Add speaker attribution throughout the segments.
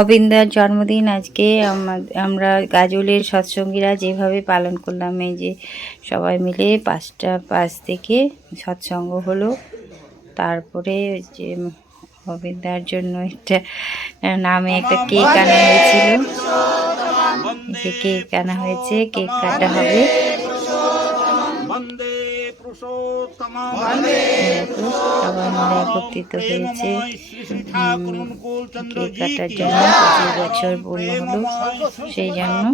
Speaker 1: অবিন্দার জন্মদিন আজকে আমা- আমরা গাজলের সৎসঙ্গীরা যেভাবে পালন করলাম এই যে সবাই মিলে পাঁচটা পাঁচ থেকে সৎসঙ্গ হলো। তারপরে যে অবিন্দার জন্য একটা নামে একটা কেক আনা হয়েছিল। যে কেক আনা হয়েছে কেক কাটা হবে। মিলে একত্রিত হয়েছে। কেক কাটার জন্য বছর পূর্ণ হলো সেই জন্য।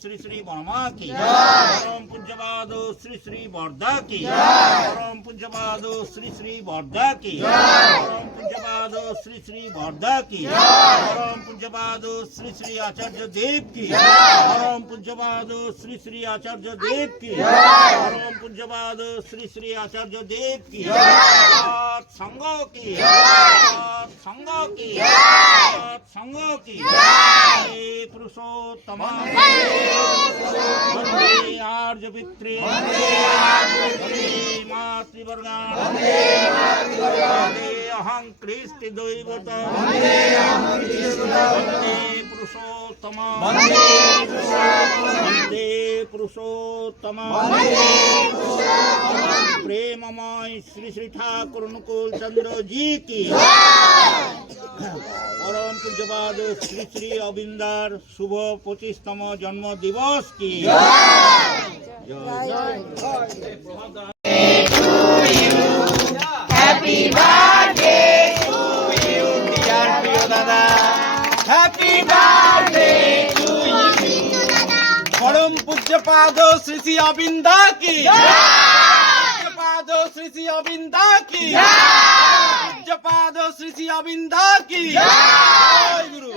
Speaker 2: श्री श्री वर्मा की परम पूज्यवाद श्री श्री वर्धा की परम पूज्यवाद श्री श्री वर्धा की परम पूज्यवाद श्री श्री वर्धा की परम पूज्यवाद श्री श्री आचार्य देव की परम पूज्यवाद श्री श्री आचार्य देव की परम पूज्यवाद श्री श्री आचार्य देव की। संघ की संघ की। সঙ্গ কি পুরুষোত্তম। আর্য পিতৃ মাতৃবর্গা। অহং কৃষ্টি দৈবত। পুরুষোত্তম। পুরুষোত্তম প্রেমময় শ্রী শ্রী ঠাকুর অনুকূল চন্দ্র জি কি পরম পূজ্যপাদ শ্রী শ্রী অবিন্দার শুভ পঁচিশতম জন্ম দিবস কি জয় জয়
Speaker 3: হ্যাপি পূজ্যপাদ শ্রী শ্রী অবিন্দা কি পূজ্যপাদ শ্রী শ্রী অবিন্দা কি পূজ্যপাদ শ্রী শ্রী অবিন্দা কি গুরু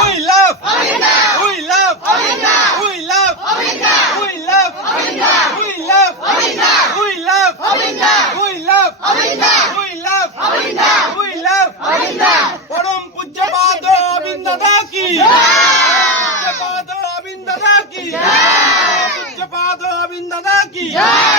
Speaker 3: We love, we love, we love, we love, we love, we love, we love, we love, we love, we love, পরম পূজ্যপাদ অবিন্দ কি গোবিন্দ দা কি জয়